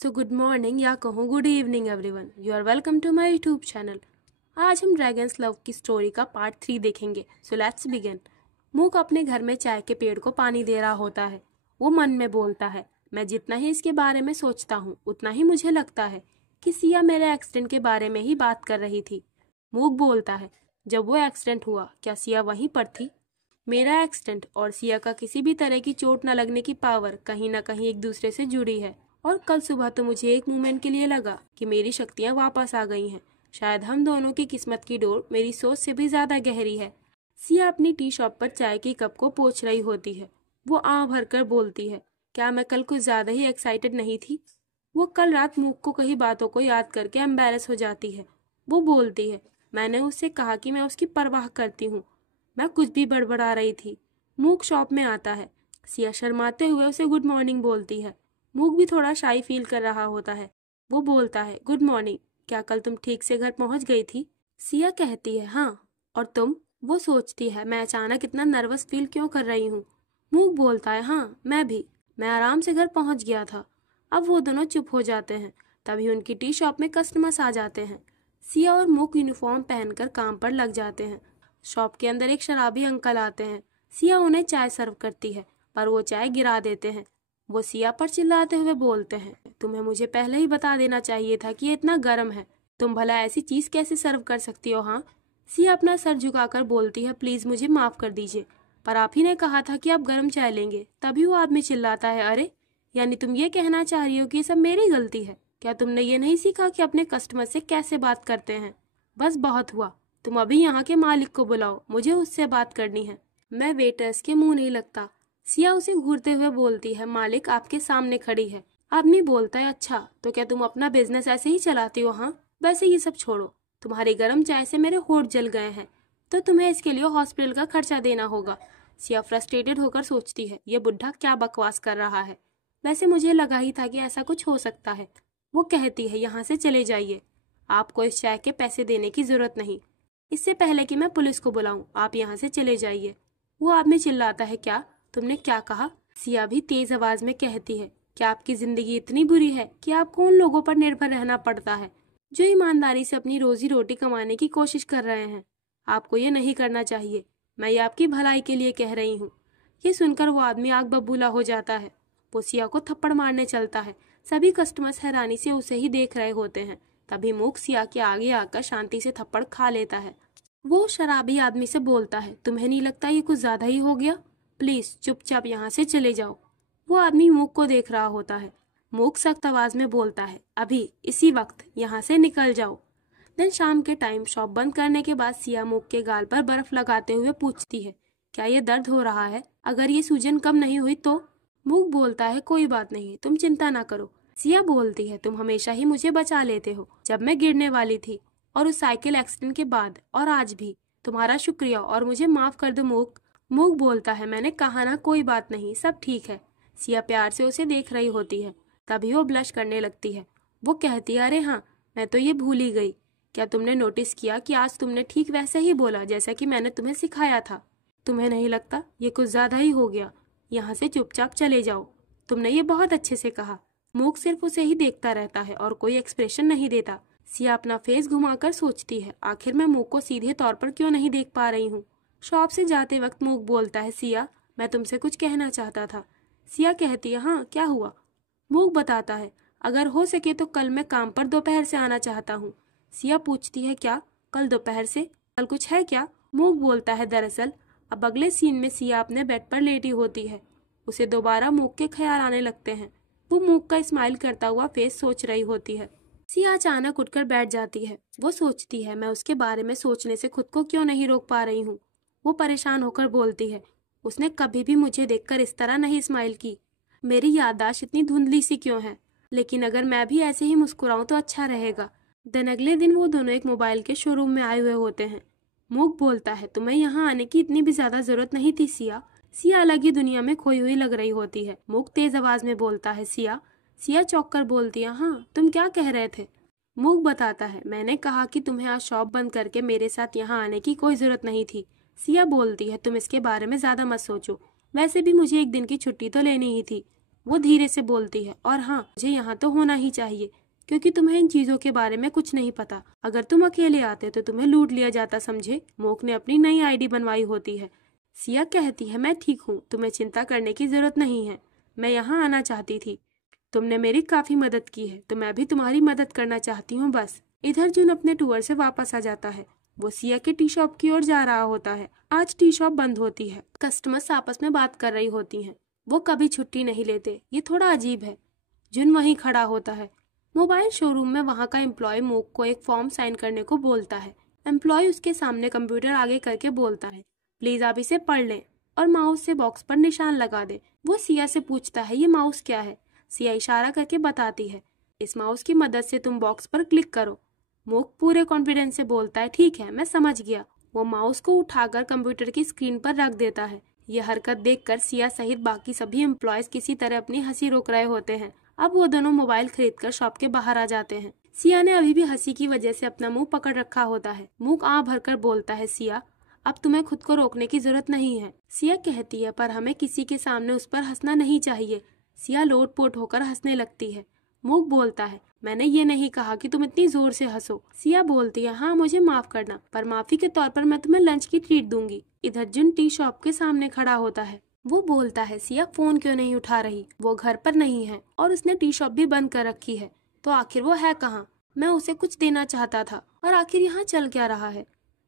So good morning या कहूँ good evening everyone, you are welcome to my YouTube channel. आज हम dragons love की स्टोरी का पार्ट 3 देखेंगे। So let's begin. मूक अपने घर में चाय के पेड़ को पानी दे रहा होता है। वो मन में बोलता है, मैं जितना ही इसके बारे में सोचता हूँ उतना ही मुझे लगता है कि सिया मेरे एक्सीडेंट के बारे में ही बात कर रही थी। मूक बोलता है, जब वो एक्सीडेंट हुआ क्या सिया वहीं पर थी? मेरा एक्सीडेंट और सिया का किसी भी तरह की चोट न लगने की पावर कहीं ना कहीं एक दूसरे से जुड़ी है। और कल सुबह तो मुझे एक मोमेंट के लिए लगा कि मेरी शक्तियां वापस आ गई हैं। शायद हम दोनों की किस्मत की डोर मेरी सोच से भी ज्यादा गहरी है। सिया अपनी टी शॉप पर चाय की कप को पोंछ रही होती है। वो आह भरकर बोलती है, क्या मैं कल कुछ ज्यादा ही एक्साइटेड नहीं थी? वो कल रात मूक को कई बातों को याद करके एम्बेरस हो जाती है। वो बोलती है, मैंने उससे कहा कि मैं उसकी परवाह करती हूँ। मैं कुछ भी बड़बड़ा रही थी। मूक शॉप में आता है। सिया शर्माते हुए उसे गुड मॉर्निंग बोलती है। मूक भी थोड़ा शाई फील कर रहा होता है। वो बोलता है, गुड मॉर्निंग, क्या कल तुम ठीक से घर पहुंच गई थी? सिया कहती है, हाँ। और तुम? वो सोचती है, मैं अचानक इतना नर्वस फील क्यों कर रही हूँ? मूक बोलता है, हाँ मैं भी। मैं आराम से घर पहुंच गया था। अब वो दोनों चुप हो जाते हैं। तभी उनकी टी शॉप में कस्टमर्स आ जाते हैं। सिया और मूक यूनिफॉर्म पहनकर काम पर लग जाते हैं। शॉप के अंदर एक शराबी अंकल आते हैं। सिया उन्हें चाय सर्व करती है, पर वो चाय गिरा देते हैं। वो सिया पर चिल्लाते हुए बोलते हैं, तुम्हें मुझे पहले ही बता देना चाहिए था कि ये इतना गर्म है। तुम भला ऐसी चीज कैसे सर्व कर सकती हो? हाँ। सिया अपना सर झुकाकर बोलती है, प्लीज मुझे माफ कर दीजिए, पर आप ही ने कहा था कि आप गर्म चाय लेंगे। तभी वो आदमी चिल्लाता है, अरे यानी तुम ये कहना चाह रही हो कि ये सब मेरी गलती है? क्या तुमने ये नहीं सीखा कि अपने कस्टमर से कैसे बात करते हैं? बस बहुत हुआ, तुम अभी यहाँ के मालिक को बुलाओ, मुझे उससे बात करनी है। मैं वेटर्स के मुंह नहीं लगता। सिया उसे घूरते हुए बोलती है, मालिक आपके सामने खड़ी है। आदमी बोलता है, अच्छा तो क्या तुम अपना बिजनेस ऐसे ही चलाती हो? हाँ। वैसे ये सब छोड़ो, तुम्हारी गर्म चाय से मेरे होठ जल गए हैं, तो तुम्हें इसके लिए हॉस्पिटल का खर्चा देना होगा। सिया फ्रस्ट्रेटेड होकर सोचती है, ये बुढ़ा क्या बकवास कर रहा है। वैसे मुझे लगा ही था कि ऐसा कुछ हो सकता है। वो कहती है, यहाँ से चले जाइए, आपको इस चाय के पैसे देने की जरूरत नहीं। इससे पहले कि मैं पुलिस को बुलाऊं, आप यहाँ से चले जाइए। वो आदमी चिल्लाता है, क्या? तुमने क्या कहा? सिया भी तेज आवाज में कहती है, क्या आपकी जिंदगी इतनी बुरी है कि आपको उन लोगों पर निर्भर रहना पड़ता है जो ईमानदारी से अपनी रोजी रोटी कमाने की कोशिश कर रहे हैं? आपको ये नहीं करना चाहिए। मैं ये आपकी भलाई के लिए कह रही हूँ। ये सुनकर वो आदमी आग बबूला हो जाता है। वो सिया को थप्पड़ मारने चलता है। सभी कस्टमर्स हैरानी से उसे ही देख रहे होते हैं। तभी मूक सिया के आगे आकर शांति से थप्पड़ खा लेता है। वो शराबी आदमी से बोलता है, तुम्हें नहीं लगता ये कुछ ज्यादा ही हो गया? प्लीज चुपचाप यहाँ से चले जाओ। वो आदमी मूक को देख रहा होता है। मूक सख्त आवाज में बोलता है, अभी इसी वक्त यहाँ से निकल जाओ। दिन शाम के टाइम शॉप बंद करने के बाद सिया मूक के गाल पर बर्फ लगाते हुए पूछती है, क्या ये दर्द हो रहा है? अगर ये सूजन कम नहीं हुई तो? मूक बोलता है, कोई बात नहीं, तुम चिंता ना करो। सिया बोलती है, तुम हमेशा ही मुझे बचा लेते हो, जब मैं गिरने वाली थी और उस साइकिल एक्सीडेंट के बाद, और आज भी। तुम्हारा शुक्रिया और मुझे माफ कर दो मूक। मूक बोलता है, मैंने कहा ना, कोई बात नहीं, सब ठीक है। सिया प्यार से उसे देख रही होती है। तभी वो ब्लश करने लगती है। वो कहती है, अरे हाँ, मैं तो ये भूल ही गई। क्या तुमने नोटिस किया कि आज तुमने ठीक वैसे ही बोला जैसा कि मैंने तुम्हें सिखाया था? तुम्हें नहीं लगता ये कुछ ज्यादा ही हो गया? यहाँ से चुपचाप चले जाओ। तुमने ये बहुत अच्छे से कहा। मूक सिर्फ उसे ही देखता रहता है और कोई एक्सप्रेशन नहीं देता। सिया अपना फेस घुमाकर सोचती है, आखिर मैं मूक को सीधे तौर पर क्यों नहीं देख पा रही हूँ। शॉप से जाते वक्त मूक बोलता है, सिया मैं तुमसे कुछ कहना चाहता था। सिया कहती है, हाँ क्या हुआ? मूक बताता है, अगर हो सके तो कल मैं काम पर दोपहर से आना चाहता हूँ। सिया पूछती है, क्या कल दोपहर से? कल कुछ है क्या? मूक बोलता है, दरअसल अब अगले सीन में सिया अपने बेड पर लेटी होती है। उसे दोबारा मूक के ख्याल आने लगते हैं। वो मूक का स्माइल करता हुआ फेस सोच रही होती है। सिया अचानक उठकर बैठ जाती है। वो सोचती है, मैं उसके बारे में सोचने से खुद को क्यों नहीं रोक पा रही हूँ। वो परेशान होकर बोलती है, उसने कभी भी मुझे देखकर इस तरह नहीं स्माइल की। मेरी याददाश्त इतनी धुंधली सी क्यों है? लेकिन अगर मैं भी ऐसे ही मुस्कुराऊं तो अच्छा रहेगा। दिन अगले दिन वो दोनों एक मोबाइल के शोरूम में आए हुए होते हैं। मूक बोलता है, तुम्हें यहाँ आने की इतनी भी ज्यादा जरूरत नहीं थी सिया। सिया अलग ही दुनिया में खोई हुई लग रही होती है। मूक तेज आवाज में बोलता है, सिया। सिया चौंक कर बोलती है, हाँ तुम क्या कह रहे थे? मूक बताता है, मैंने कहा कि तुम्हें आज शॉप बंद करके मेरे साथ यहाँ आने की कोई जरूरत नहीं थी। सिया बोलती है, तुम इसके बारे में ज्यादा मत सोचो, वैसे भी मुझे एक दिन की छुट्टी तो लेनी ही थी। वो धीरे से बोलती है, और हाँ, मुझे यहाँ तो होना ही चाहिए क्योंकि तुम्हें इन चीजों के बारे में कुछ नहीं पता। अगर तुम अकेले आते तो तुम्हें लूट लिया जाता, समझे। मूक ने अपनी नई आईडी बनवाई होती है। सिया कहती है, मैं ठीक हूँ, तुम्हें चिंता करने की जरूरत नहीं है। मैं यहाँ आना चाहती थी, तुमने मेरी काफी मदद की है, तो मैं भी तुम्हारी मदद करना चाहती हूँ बस। इधर जुन अपने टूर से वापस आ जाता है। वो सिया के टी शॉप की ओर जा रहा होता है। आज टी शॉप बंद होती है। कस्टमर्स आपस में बात कर रही होती हैं। वो कभी छुट्टी नहीं लेते, ये थोड़ा अजीब है। जुन वहीं खड़ा होता है। मोबाइल शोरूम में वहाँ का एम्प्लॉय मूक को एक फॉर्म साइन करने को बोलता है। एम्प्लॉय उसके सामने कंप्यूटर आगे करके बोलता है, प्लीज आप इसे पढ़ लें और माउस से बॉक्स पर निशान लगा दे। वो सिया से पूछता है, ये माउस क्या है। सिया इशारा करके बताती है, इस माउस की मदद से तुम बॉक्स पर क्लिक करो। मूक पूरे कॉन्फिडेंस से बोलता है, ठीक है, मैं समझ गया। वो माउस को उठाकर कंप्यूटर की स्क्रीन पर रख देता है। ये हरकत देखकर सिया सहित बाकी सभी एम्प्लॉयज किसी तरह अपनी हंसी रोक रहे होते हैं। अब वो दोनों मोबाइल खरीदकर शॉप के बाहर आ जाते हैं। सिया ने अभी भी हंसी की वजह से अपना मुंह पकड़ रखा होता है। मूक आंख भरकर बोलता है, सिया, अब तुम्हें खुद को रोकने की जरूरत नहीं है। सिया कहती है, पर हमें किसी के सामने उस पर हंसना नहीं चाहिए। सिया लोटपोट होकर हंसने लगती है। मूक बोलता है, मैंने ये नहीं कहा कि तुम इतनी जोर से हंसो। सिया बोलती है, हाँ, मुझे माफ करना, पर माफी के तौर पर मैं तुम्हें लंच की ट्रीट दूंगी। इधर जुन टी शॉप के सामने खड़ा होता है। वो बोलता है, सिया फोन क्यों नहीं उठा रही। वो घर पर नहीं है और उसने टी शॉप भी बंद कर रखी है, तो आखिर वो है कहाँ। मैं उसे कुछ देना चाहता था, और आखिर यहाँ चल क्या रहा है।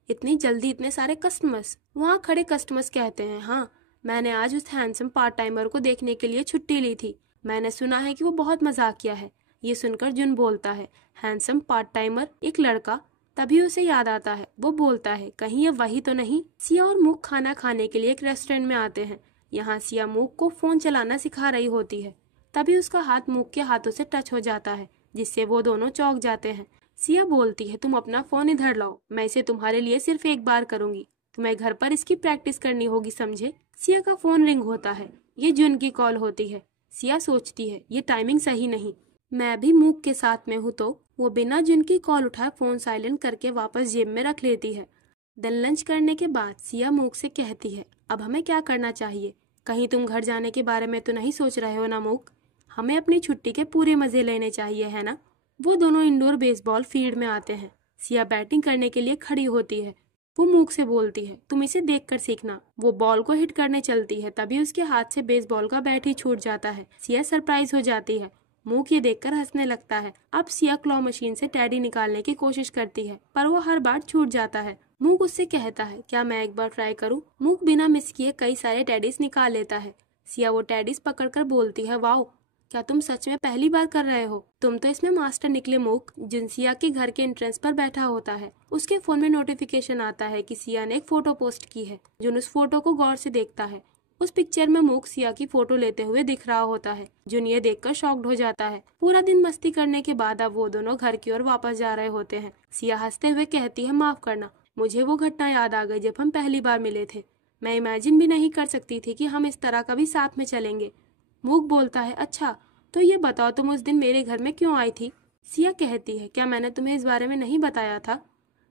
इतनी जल्दी इतने सारे कस्टमर्स। वहाँ खड़े कस्टमर्स कहते हैं, हाँ, मैंने आज उस हैंडसम पार्ट टाइमर को देखने के लिए छुट्टी ली थी। मैंने सुना है कि वो बहुत मजाकिया है। ये सुनकर जुन बोलता है, हैंडसम पार्ट टाइमर, एक लड़का। तभी उसे याद आता है। वो बोलता है, कहीं ये वही तो नहीं। सिया और मूक खाना खाने के लिए एक रेस्टोरेंट में आते हैं। यहाँ सिया मूक को फोन चलाना सिखा रही होती है। तभी उसका हाथ मूक के हाथों से टच हो जाता है, जिससे वो दोनों चौंक जाते हैं। सिया बोलती है, तुम अपना फोन इधर लाओ, मैं इसे तुम्हारे लिए सिर्फ एक बार करूंगी, तुम्हें घर पर इसकी प्रैक्टिस करनी होगी, समझे। सिया का फोन रिंग होता है। ये जुन की कॉल होती है। सिया सोचती है, ये टाइमिंग सही नहीं, मैं भी मूक के साथ में हूँ। तो वो बिना जुन की कॉल उठाए फोन साइलेंट करके वापस जेब में रख लेती है। दिन लंच करने के बाद सिया मूक से कहती है, अब हमें क्या करना चाहिए। कहीं तुम घर जाने के बारे में तो नहीं सोच रहे हो ना मूक। हमें अपनी छुट्टी के पूरे मजे लेने चाहिए, है ना। वो दोनों इंडोर बेसबॉल फील्ड में आते हैं। सिया बैटिंग करने के लिए खड़ी होती है। वो मूक से बोलती है, तुम इसे देखकर सीखना। वो बॉल को हिट करने चलती है, तभी उसके हाथ से बेसबॉल का बैट ही छूट जाता है। सिया सरप्राइज हो जाती है। मूक ये देखकर हंसने लगता है। अब सिया क्लॉ मशीन से टेडी निकालने की कोशिश करती है, पर वो हर बार छूट जाता है। मूक उससे कहता है, क्या मैं एक बार ट्राई करूं। मूक बिना मिस किए कई सारे टेडीज निकाल लेता है। सिया वो टेडीज पकड़कर बोलती है, वाओ, क्या तुम सच में पहली बार कर रहे हो। तुम तो इसमें मास्टर निकले। मूक जिन सिया के घर के एंट्रेंस पर बैठा होता है, उसके फोन में नोटिफिकेशन आता है कि सिया ने एक फोटो पोस्ट की है। जुन उस फोटो को गौर से देखता है। उस पिक्चर में मूक सिया की फोटो लेते हुए दिख रहा होता है। जुन ये देखकर शॉक्ड हो जाता है। पूरा दिन मस्ती करने के बाद अब वो दोनों घर की ओर वापस जा रहे होते हैं। सिया हंसते हुए कहती है, माफ करना, मुझे वो घटना याद आ गई जब हम पहली बार मिले थे। मैं इमेजिन भी नहीं कर सकती थी कि हम इस तरह कभी साथ में चलेंगे। मूक बोलता है, अच्छा, तो ये बताओ तुम उस दिन मेरे घर में क्यों आई थी। सिया कहती है, क्या मैंने तुम्हें इस बारे में नहीं बताया था।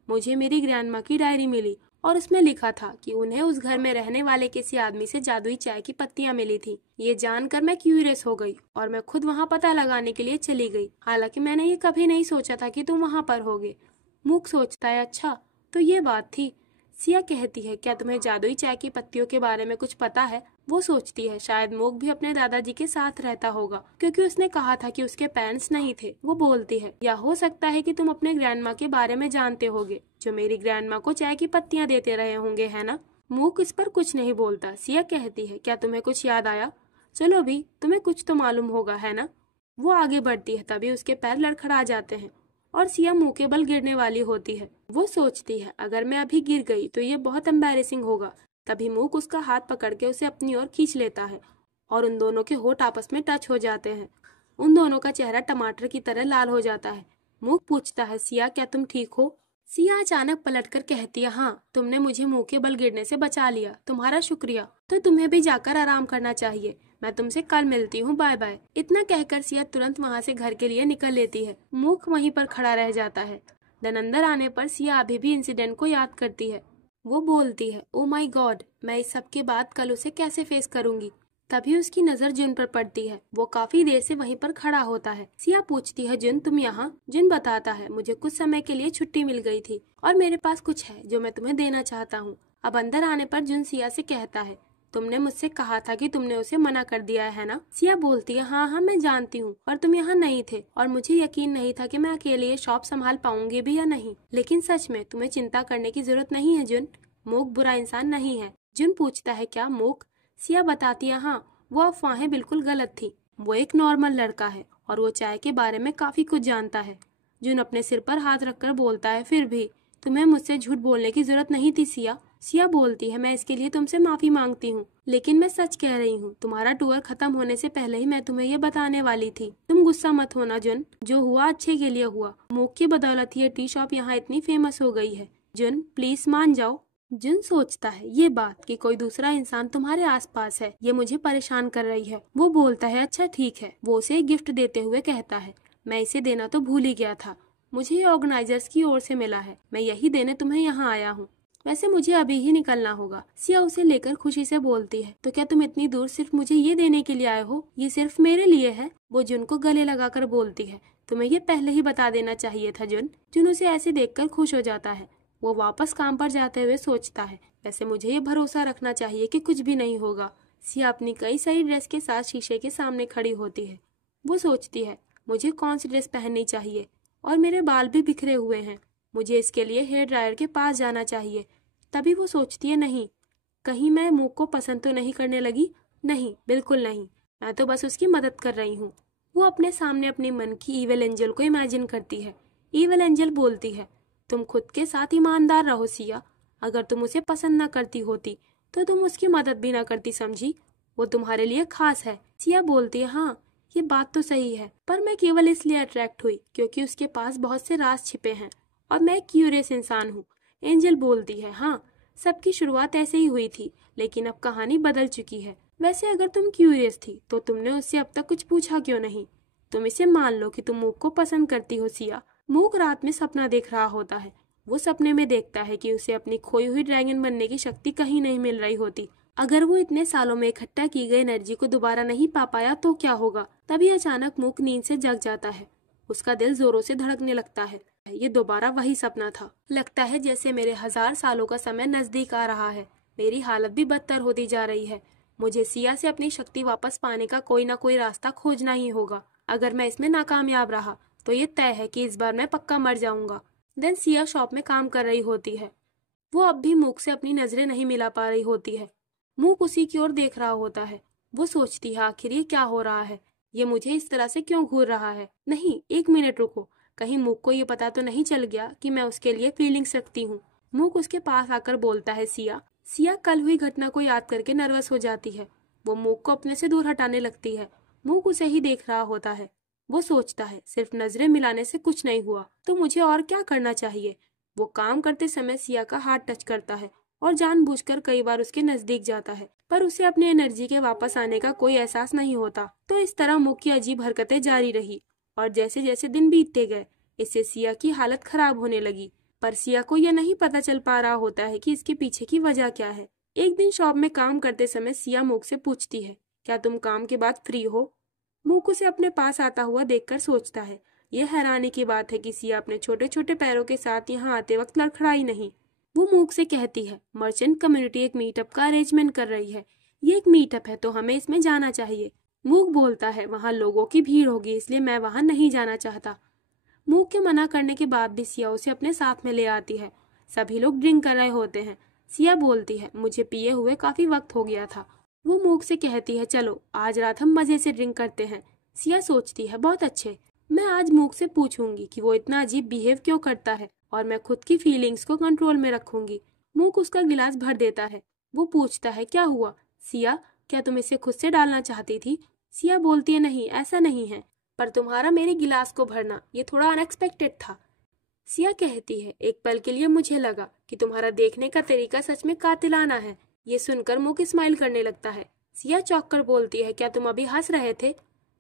मुझे मेरी ग्रैंडमा की डायरी मिली और उसमें लिखा था कि उन्हें उस घर में रहने वाले किसी आदमी से जादुई चाय की पत्तियां मिली थी। ये जानकर मैं क्यूरियस हो गई और मैं खुद वहाँ पता लगाने के लिए चली गई। हालांकि मैंने ये कभी नहीं सोचा था कि तुम वहाँ पर होगे। मूक सोचता है, अच्छा, तो ये बात थी। सिया कहती है, क्या तुम्हें जादुई चाय की पत्तियों के बारे में कुछ पता है। वो सोचती है शायद मूक भी अपने दादाजी के साथ रहता होगा, क्योंकि उसने कहा था कि उसके पेरेंट्स नहीं थे। वो बोलती है, या हो सकता है कि तुम अपने ग्रैंडमा के बारे में जानते होगे, जो मेरी ग्रैंडमा को चाय की पत्तियां देते रहे होंगे, है ना। मूक इस पर कुछ नहीं बोलता। सिया कहती है, क्या तुम्हें कुछ याद आया। चलो भी, तुम्हें कुछ तो मालूम होगा, है ना। वो आगे बढ़ती है, तभी उसके पैर लड़खड़ा जाते हैं और सिया मुंह के बल गिरने वाली होती है। वो सोचती है, अगर मैं अभी गिर गई तो ये बहुत एम्बैरेसिंग होगा। तभी मूक उसका हाथ पकड़ के उसे अपनी ओर खींच लेता है और उन दोनों के होठ आपस में टच हो जाते हैं। उन दोनों का चेहरा टमाटर की तरह लाल हो जाता है। मूक पूछता है, सिया, क्या तुम ठीक हो। सिया अचानक पलटकर कहती है, हाँ, तुमने मुझे मुंह के बल गिरने से बचा लिया, तुम्हारा शुक्रिया। तो तुम्हें भी जाकर आराम करना चाहिए। मैं तुमसे कल मिलती हूँ, बाय बाय। इतना कहकर सिया तुरंत वहाँ से घर के लिए निकल लेती है। मूक वहीं पर खड़ा रह जाता है। दिन अंदर आने पर सिया अभी भी इंसिडेंट को याद करती है। वो बोलती है, ओ माई गॉड, मैं इस सब के बाद कल उसे कैसे फेस करूंगी। तभी उसकी नजर जुन पर पड़ती है। वो काफी देर से वहीं पर खड़ा होता है। सिया पूछती है, जुन तुम यहाँ? जुन बताता है, मुझे कुछ समय के लिए छुट्टी मिल गई थी और मेरे पास कुछ है जो मैं तुम्हें देना चाहता हूँ। अब अंदर आने पर जुन सिया से कहता है, तुमने मुझसे कहा था कि तुमने उसे मना कर दिया है ना? सिया बोलती है, हाँ हाँ मैं जानती हूँ, पर तुम यहाँ नहीं थे और मुझे यकीन नहीं था कि मैं अकेले ये शॉप संभाल पाऊंगी भी या नहीं। लेकिन सच में तुम्हें चिंता करने की जरूरत नहीं है जुन, मूक बुरा इंसान नहीं है। जुन पूछता है, क्या मूक? सिया बताती है, हाँ वो अफवाहें बिल्कुल गलत थी। वो एक नॉर्मल लड़का है और वो चाय के बारे में काफी कुछ जानता है। जुन अपने सिर पर हाथ रखकर बोलता है, फिर भी तुम्हें मुझसे झूठ बोलने की जरूरत नहीं थी सिया। सिया बोलती है, मैं इसके लिए तुमसे माफी मांगती हूँ, लेकिन मैं सच कह रही हूँ। तुम्हारा टूर खत्म होने से पहले ही मैं तुम्हें ये बताने वाली थी। तुम गुस्सा मत होना जुन, जो हुआ अच्छे के लिए हुआ। मूक की बदौलत ये टी शॉप यहाँ इतनी फेमस हो गई है। जुन प्लीज मान जाओ। जुन सोचता है, ये बात कि कोई दूसरा इंसान तुम्हारे आसपास है, ये मुझे परेशान कर रही है। वो बोलता है, अच्छा ठीक है। वो उसे एक गिफ्ट देते हुए कहता है, मैं इसे देना तो भूल ही गया था, मुझे ये ऑर्गेनाइजर्स की ओर से मिला है, मैं यही देने तुम्हें यहाँ आया हूँ। वैसे मुझे अभी ही निकलना होगा। सिया उसे लेकर खुशी से बोलती है, तो क्या तुम इतनी दूर सिर्फ मुझे ये देने के लिए आए हो? ये सिर्फ मेरे लिए है? वो जुन को गले लगाकर बोलती है, तुम्हें ये पहले ही बता देना चाहिए था जुन। जुन उसे ऐसे देखकर खुश हो जाता है। वो वापस काम पर जाते हुए सोचता है, वैसे मुझे ये भरोसा रखना चाहिए कि कुछ भी नहीं होगा। सिया अपनी कई सारी ड्रेस के साथ शीशे के सामने खड़ी होती है। वो सोचती है, मुझे कौन सी ड्रेस पहननी चाहिए, और मेरे बाल भी बिखरे हुए हैं, मुझे इसके लिए हेयर ड्रायर के पास जाना चाहिए। तभी वो सोचती है, नहीं, कहीं मैं मूक को पसंद तो नहीं करने लगी? नहीं, बिल्कुल नहीं, मैं तो बस उसकी मदद कर रही हूँ। वो अपने सामने अपने मन की ईविल एंजल को इमेजिन करती है। ईविल एंजल बोलती है, तुम खुद के साथ ईमानदार रहो सिया, अगर तुम उसे पसंद न करती होती तो तुम उसकी मदद भी न करती, समझी? वो तुम्हारे लिए खास है। सिया बोलती है, हाँ ये बात तो सही है, पर मैं केवल इसलिए अट्रैक्ट हुई क्योंकि उसके पास बहुत से राज छिपे हैं और मैं एक क्यूरियस इंसान हूँ। एंजल बोलती है, हाँ सबकी शुरुआत ऐसे ही हुई थी, लेकिन अब कहानी बदल चुकी है। वैसे अगर तुम क्यूरियस थी तो तुमने उससे अब तक कुछ पूछा क्यों नहीं? तुम इसे मान लो कि तुम मूक को पसंद करती हो सिया। मूक रात में सपना देख रहा होता है। वो सपने में देखता है कि उसे अपनी खोई हुई ड्रैगन बनने की शक्ति कहीं नहीं मिल रही होती। अगर वो इतने सालों में इकट्ठा की गई एनर्जी को दोबारा नहीं पा पाया तो क्या होगा? तभी अचानक मूक नींद से जग जाता है। उसका दिल जोरों से धड़कने लगता है। ये दोबारा वही सपना था। लगता है जैसे मेरे 1000 सालों का समय नजदीक आ रहा है। मेरी हालत भी बदतर होती जा रही है। मुझे सिया से अपनी शक्ति वापस पाने का कोई ना कोई रास्ता खोजना ही होगा। अगर मैं इसमें नाकामयाब रहा तो ये तय है कि इस बार मैं पक्का मर जाऊंगा। देन सिया शॉप में काम कर रही होती है। वो अब भी मूक से अपनी नजरें नहीं मिला पा रही होती है। मूक उसी की ओर देख रहा होता है। वो सोचती है, आखिर ये क्या हो रहा है? ये मुझे इस तरह से क्यों घूर रहा है? नहीं, एक मिनट रुको, कहीं मूक को ये पता तो नहीं चल गया कि मैं उसके लिए फीलिंग्स रखती हूँ। मूक उसके पास आकर बोलता है, सिया। सिया कल हुई घटना को याद करके नर्वस हो जाती है। वो मूक को अपने से दूर हटाने लगती है। मूक उसे ही देख रहा होता है। वो सोचता है, सिर्फ नजरें मिलाने से कुछ नहीं हुआ तो मुझे और क्या करना चाहिए? वो काम करते समय सिया का हाथ टच करता है और जानबूझकर कई बार उसके नजदीक जाता है, पर उसे अपनी एनर्जी के वापस आने का कोई एहसास नहीं होता। तो इस तरह मूक की अजीब हरकतें जारी रही और जैसे जैसे दिन बीतते गए इससे सिया की हालत खराब होने लगी। पर सिया को यह नहीं पता चल पा रहा होता है कि इसके पीछे की वजह क्या है। एक दिन शॉप में काम करते समय सिया मूक से पूछती है, क्या तुम काम के बाद फ्री हो? मूक उसे अपने पास आता हुआ देखकर सोचता है, यह हैरानी की बात है कि सिया अपने छोटे छोटे पैरों के साथ यहाँ आते वक्त लड़खड़ाई नहीं। वो मूक से कहती है, मर्चेंट कम्युनिटी एक मीटअप का अरेंजमेंट कर रही है। ये एक मीटअप है तो हमें इसमें जाना चाहिए। मूक बोलता है, वहाँ लोगों की भीड़ होगी इसलिए मैं वहाँ नहीं जाना चाहता। मूक के मना करने के बाद भी सिया उसे अपने साथ में ले आती है। सभी लोग ड्रिंक कर रहे होते हैं। सिया बोलती है, मुझे पिए हुए काफी वक्त हो गया था। वो मूक से कहती है, चलो आज रात हम मजे से ड्रिंक करते हैं। सिया सोचती है, बहुत अच्छे, मैं आज मूक से पूछूंगी कि वो इतना अजीब बिहेव क्यों करता है और मैं खुद की फीलिंग्स को कंट्रोल में रखूंगी। मूक उसका गिलास भर देता है। वो पूछता है, क्या हुआ सिया, क्या तुम इसे खुद से डालना चाहती थी? सिया बोलती है, नहीं ऐसा नहीं है, पर तुम्हारा मेरे गिलास को भरना ये थोड़ा अनएक्सपेक्टेड था। सिया कहती है, एक पल के लिए मुझे लगा कि तुम्हारा देखने का तरीका सच में कातिलाना है। ये सुनकर मूक स्माइल करने लगता है। सिया चौंक कर बोलती है, क्या तुम अभी हंस रहे थे?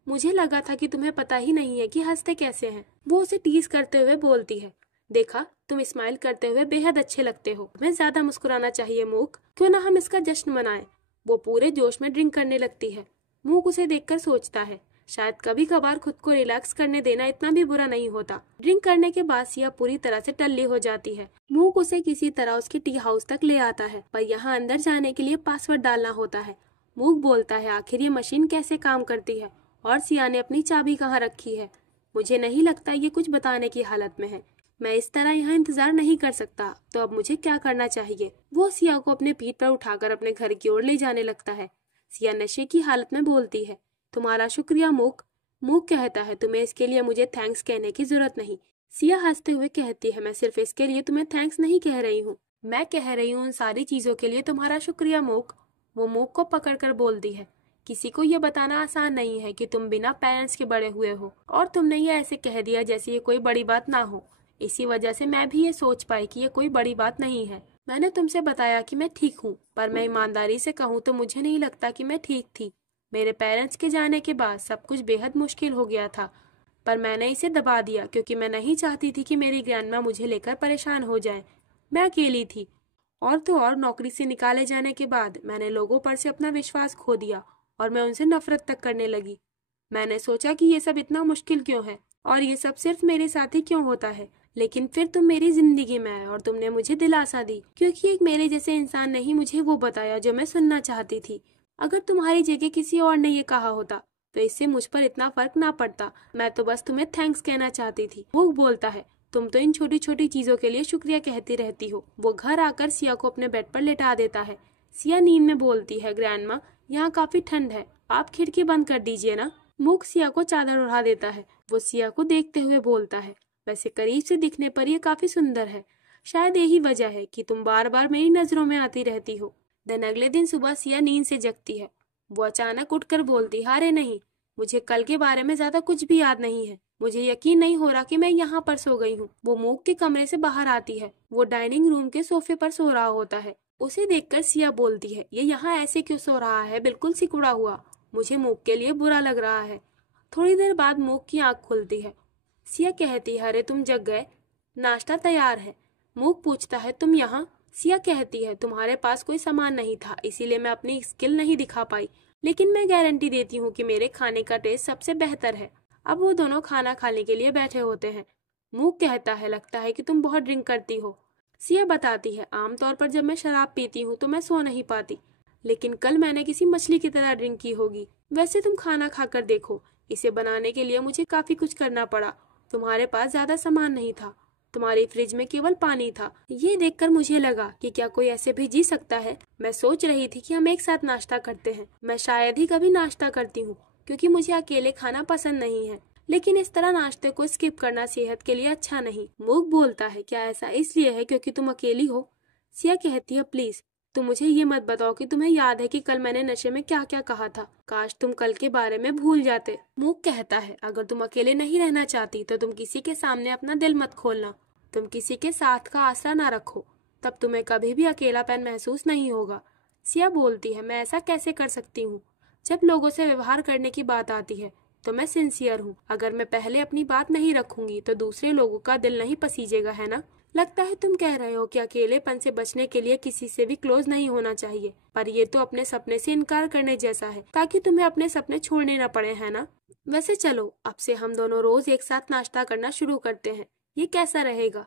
मुझे लगा था कि तुम्हें पता ही नहीं है कि हंसते कैसे हैं। वो उसे टीज करते हुए बोलती है, देखा तुम स्माइल करते हुए बेहद अच्छे लगते हो, तुम्हें ज्यादा मुस्कुराना चाहिए मूक, क्यों ना हम इसका जश्न मनाएं। वो पूरे जोश में ड्रिंक करने लगती है। मूक उसे देखकर सोचता है, शायद कभी कभार खुद को रिलैक्स करने देना इतना भी बुरा नहीं होता। ड्रिंक करने के बाद सिया पूरी तरह से टल्ली हो जाती है। मूक उसे किसी तरह उसके टी हाउस तक ले आता है, पर यहाँ अंदर जाने के लिए पासवर्ड डालना होता है। मूक बोलता है, आखिर ये मशीन कैसे काम करती है और सिया ने अपनी चाबी कहाँ रखी है। मुझे नहीं लगता ये कुछ बताने की हालत में है। मैं इस तरह यहाँ इंतजार नहीं कर सकता, तो अब मुझे क्या करना चाहिए। वो सिया को अपने पीठ पर उठाकर अपने घर की ओर ले जाने लगता है। सिया नशे की हालत में बोलती है, तुम्हारा शुक्रिया मूक। मूक कहता है, तुम्हें इसके लिए मुझे थैंक्स कहने की जरूरत नहीं। सिया हंसते हुए कहती है, मैं सिर्फ इसके लिए तुम्हें थैंक्स नहीं कह रही हूँ, मैं कह रही हूँ उन सारी चीजों के लिए तुम्हारा शुक्रिया मूक। वो मूक को पकड़कर बोलती है, किसी को ये बताना आसान नहीं है कि तुम बिना पेरेंट्स के बड़े हुए हो, और तुमने ये ऐसे कह दिया जैसे ये कोई बड़ी बात ना हो। इसी वजह से मैं भी ये सोच पाई कि ये कोई बड़ी बात नहीं है। मैंने तुमसे बताया कि मैं ठीक हूँ, पर मैं ईमानदारी से कहूँ तो मुझे नहीं लगता कि मैं ठीक थी। मेरे पेरेंट्स के जाने के बाद सब कुछ बेहद मुश्किल हो गया था, पर मैंने इसे दबा दिया क्योंकि मैं नहीं चाहती थी कि मेरी ग्रैंडमा मुझे लेकर परेशान हो जाए। मैं अकेली थी, और तो और नौकरी से निकाले जाने के बाद मैंने लोगों पर से अपना विश्वास खो दिया और मैं उनसे नफरत तक करने लगी। मैंने सोचा कि ये सब इतना मुश्किल क्यों है और ये सब सिर्फ मेरे साथ ही क्यों होता है। लेकिन फिर तुम मेरी जिंदगी में आए और तुमने मुझे दिलासा दी, क्योंकि एक मेरे जैसे इंसान ने ही मुझे वो बताया जो मैं सुनना चाहती थी। अगर तुम्हारी जगह किसी और ने ये कहा होता तो इससे मुझ पर इतना फर्क ना पड़ता। मैं तो बस तुम्हें थैंक्स कहना चाहती थी। वो बोलता है, तुम तो इन छोटी छोटी चीजों के लिए शुक्रिया कहती रहती हो। वो घर आकर सिया को अपने बेड पर लेटा देता है। सिया नींद में बोलती है, ग्रैंडमा यहाँ काफी ठंड है, आप खिड़की बंद कर दीजिए ना। मूक सिया को चादर उड़ा देता है। वो सिया को देखते हुए बोलता है, वैसे करीब से दिखने पर यह काफी सुंदर है, शायद यही वजह है कि तुम बार बार मेरी नजरों में आती रहती हो। दिन अगले दिन सुबह सिया नींद से जगती है। वो अचानक उठकर बोलती, अरे नहीं, मुझे कल के बारे में ज्यादा कुछ भी याद नहीं है। मुझे यकीन नहीं हो रहा कि मैं यहाँ पर सो गई हूँ। वो मूक के कमरे से बाहर आती है। वो डाइनिंग रूम के सोफे पर सो रहा होता है। उसे देखकर सिया बोलती है, ये यहाँ ऐसे क्यों सो रहा है, बिल्कुल सिकुड़ा हुआ। मुझे मूक के लिए बुरा लग रहा है। थोड़ी देर बाद मूक की आंख खुलती है। सिया कहती है, अरे तुम जग गए, नाश्ता तैयार है। मूक पूछता है, तुम यहाँ? सिया कहती है, तुम्हारे पास कोई सामान नहीं था, इसीलिए मैं अपनी स्किल नहीं दिखा पाई, लेकिन मैं गारंटी देती हूँ कि मेरे खाने का टेस्ट सबसे बेहतर है। अब वो दोनों खाना खाने के लिए बैठे होते हैं। मूक कहता है, लगता है कि तुम बहुत ड्रिंक करती हो। सिया बताती है, आमतौर पर जब मैं शराब पीती हूँ तो मैं सो नहीं पाती, लेकिन कल मैंने किसी मछली की तरह ड्रिंक की होगी। वैसे तुम खाना खाकर देखो, इसे बनाने के लिए मुझे काफी कुछ करना पड़ा। तुम्हारे पास ज्यादा सामान नहीं था, तुम्हारी फ्रिज में केवल पानी था। ये देखकर मुझे लगा कि क्या कोई ऐसे भी जी सकता है। मैं सोच रही थी कि हम एक साथ नाश्ता करते हैं। मैं शायद ही कभी नाश्ता करती हूँ क्योंकि मुझे अकेले खाना पसंद नहीं है, लेकिन इस तरह नाश्ते को स्किप करना सेहत के लिए अच्छा नहीं। मूक बोलता है, क्या ऐसा इसलिए है क्योंकि तुम अकेली हो? सिया कहती है, प्लीज तुम मुझे ये मत बताओ कि तुम्हें याद है कि कल मैंने नशे में क्या क्या कहा था। काश तुम कल के बारे में भूल जाते। मूक कहता है, अगर तुम अकेले नहीं रहना चाहती तो तुम किसी के सामने अपना दिल मत खोलना। तुम किसी के साथ का आसरा ना रखो, तब तुम्हें कभी भी अकेलापन महसूस नहीं होगा। सिया बोलती है, मैं ऐसा कैसे कर सकती हूँ? जब लोगों से व्यवहार करने की बात आती है तो मैं सिंसियर हूँ। अगर मैं पहले अपनी बात नहीं रखूंगी तो दूसरे लोगों का दिल नहीं पसीजेगा, है ना? लगता है तुम कह रहे हो कि अकेलेपन से बचने के लिए किसी से भी क्लोज नहीं होना चाहिए, पर ये तो अपने सपने से इनकार करने जैसा है, ताकि तुम्हें अपने सपने छोड़ने न पड़े, है ना? वैसे चलो, अब से हम दोनों रोज एक साथ नाश्ता करना शुरू करते हैं, ये कैसा रहेगा?